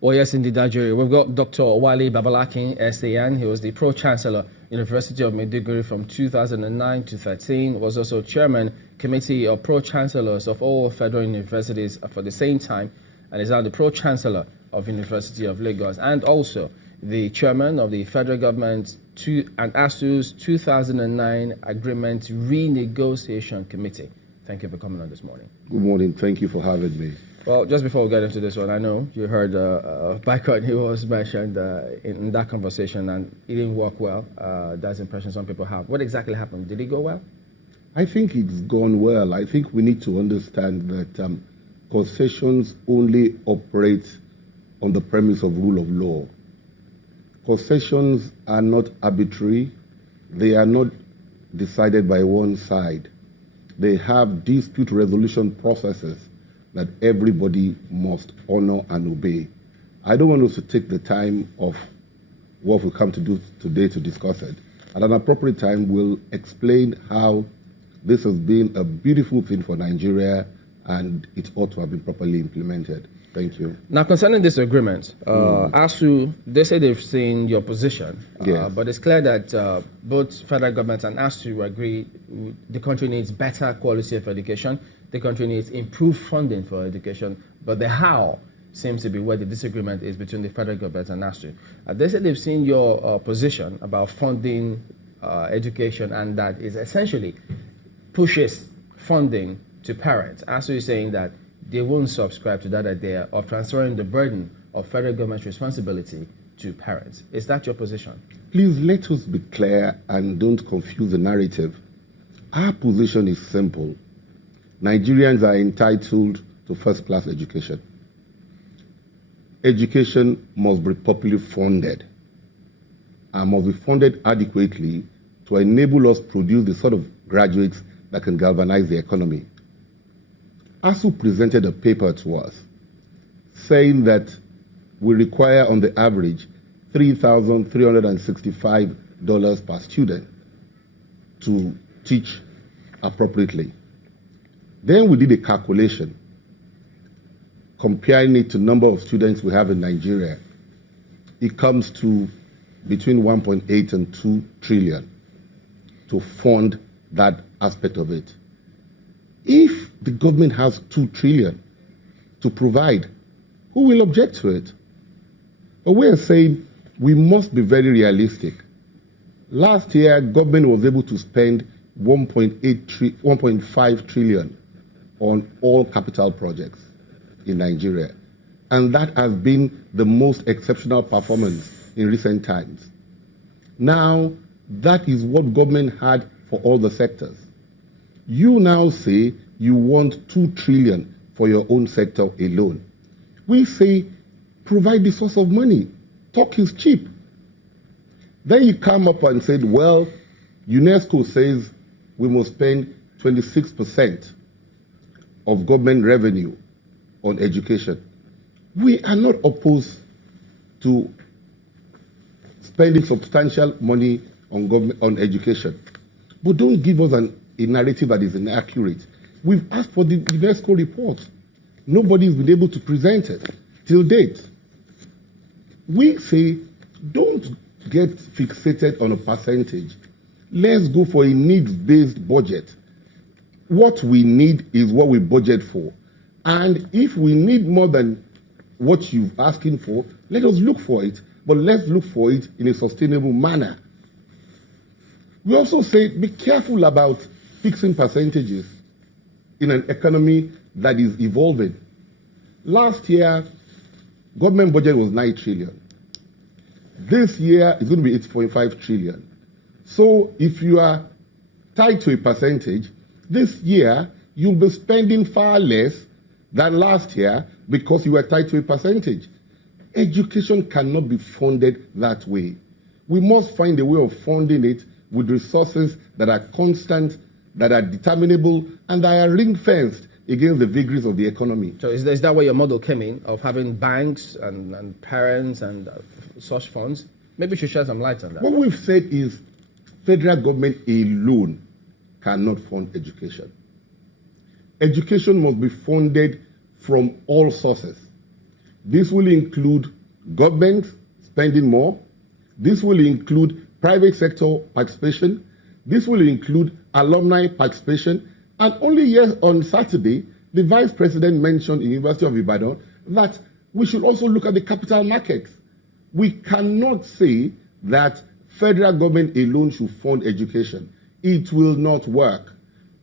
Well, yes, indeed, Ajuri. We've got Dr. Wale Babalakin, SAN. He was the Pro-Chancellor, University of Maiduguri from 2009 to 13. Was also Chairman, Committee of Pro-Chancellors of all federal universities for the same time, and is now the Pro-Chancellor of University of Lagos, and also the Chairman of the Federal Government and ASUU's 2009 Agreement Renegotiation Committee. Thank you for coming on this morning. Good morning. Thank you for having me. Well, just before we get into this one, I know you heard background he was mentioned in that conversation, and it didn't work well. That's the impression some people have. What exactly happened? Did it go well? I think it's gone well. I think we need to understand that concessions only operate on the premise of rule of law. Concessions are not arbitrary. They are not decided by one side. They have dispute resolution processes that everybody must honor and obey. I don't want us to take the time of what we come to do today to discuss it. At an appropriate time, we'll explain how this has been a beautiful thing for Nigeria and it ought to have been properly implemented. Thank you. Now, concerning this agreement, ASUU, they say they've seen your position, Yes. but it's clear that both federal government and ASUU agree the country needs better quality of education. The country needs improved funding for education, but the how seems to be where the disagreement is between the federal government and ASUU. They said they've seen your position about funding education, and that is essentially pushes funding to parents. ASUU is saying that they won't subscribe to that idea of transferring the burden of federal government responsibility to parents. Is that your position? Please let us be clear and don't confuse the narrative. Our position is simple. Nigerians are entitled to first-class education. Education must be properly funded and must be funded adequately to enable us to produce the sort of graduates that can galvanize the economy. ASUU presented a paper to us saying that we require on the average $3,365 per student to teach appropriately. Then we did a calculation, comparing it to number of students we have in Nigeria. It comes to between 1.8 and 2 trillion to fund that aspect of it. If the government has 2 trillion to provide, who will object to it? But we are saying we must be very realistic. Last year, government was able to spend 1.5 trillion on all capital projects in Nigeria. And that has been the most exceptional performance in recent times. Now, that is what government had for all the sectors. You now say you want 2 trillion for your own sector alone. We say, provide the source of money. Talk is cheap. Then you come up and said, well, UNESCO says we must spend 26% of government revenue on education. We are not opposed to spending substantial money on education. But don't give us a narrative that is inaccurate. We've asked for the UNESCO report. Nobody's been able to present it till date. We say, don't get fixated on a percentage. Let's go for a needs-based budget. What we need is what we budget for. And if we need more than what you're asking for, let us look for it, but let's look for it in a sustainable manner. We also say, be careful about fixing percentages in an economy that is evolving. Last year, government budget was 9 trillion. This year, it's going to be 8.5 trillion. So if you are tied to a percentage, this year, you'll be spending far less than last year because you were tied to a percentage. Education cannot be funded that way. We must find a way of funding it with resources that are constant, that are determinable, and that are ring-fenced against the vagaries of the economy. So is that where your model came in, of having banks and parents and such funds? Maybe you should shed some light on that. What we've said is federal government alone cannot fund education. Education must be funded from all sources. This will include government spending more. This will include private sector participation. This will include alumni participation. And only on Saturday, the Vice President mentioned in University of Ibadan that we should also look at the capital markets. We cannot say that federal government alone should fund education. It will not work.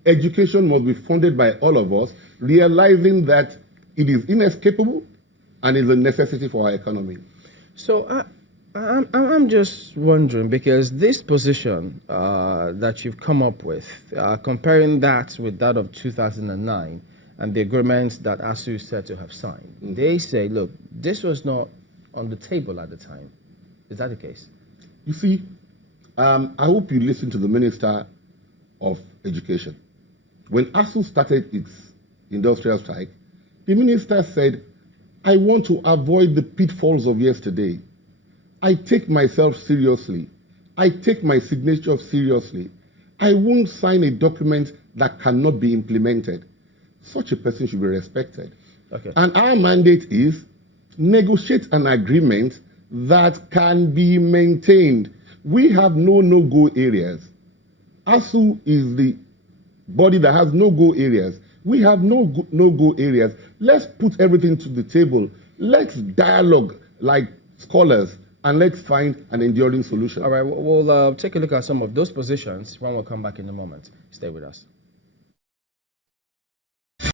Education must be funded by all of us, realizing that it is inescapable and is a necessity for our economy. So I'm just wondering, because this position that you've come up with, comparing that with that of 2009 and the agreements that ASUU said to have signed, they say, look, this was not on the table at the time. Is that the case? You see, I hope you listen to the Minister of Education. When ASUU started its industrial strike, the minister said, I want to avoid the pitfalls of yesterday. I take myself seriously. I take my signature seriously. I won't sign a document that cannot be implemented. Such a person should be respected. Okay. And our mandate is negotiate an agreement that can be maintained. We have no no-go areas. ASUU is the body that has no-go areas. We have no-go areas. Let's put everything to the table. Let's dialogue like scholars, and let's find an enduring solution. All right, we'll take a look at some of those positions when we'll come back in a moment. Stay with us.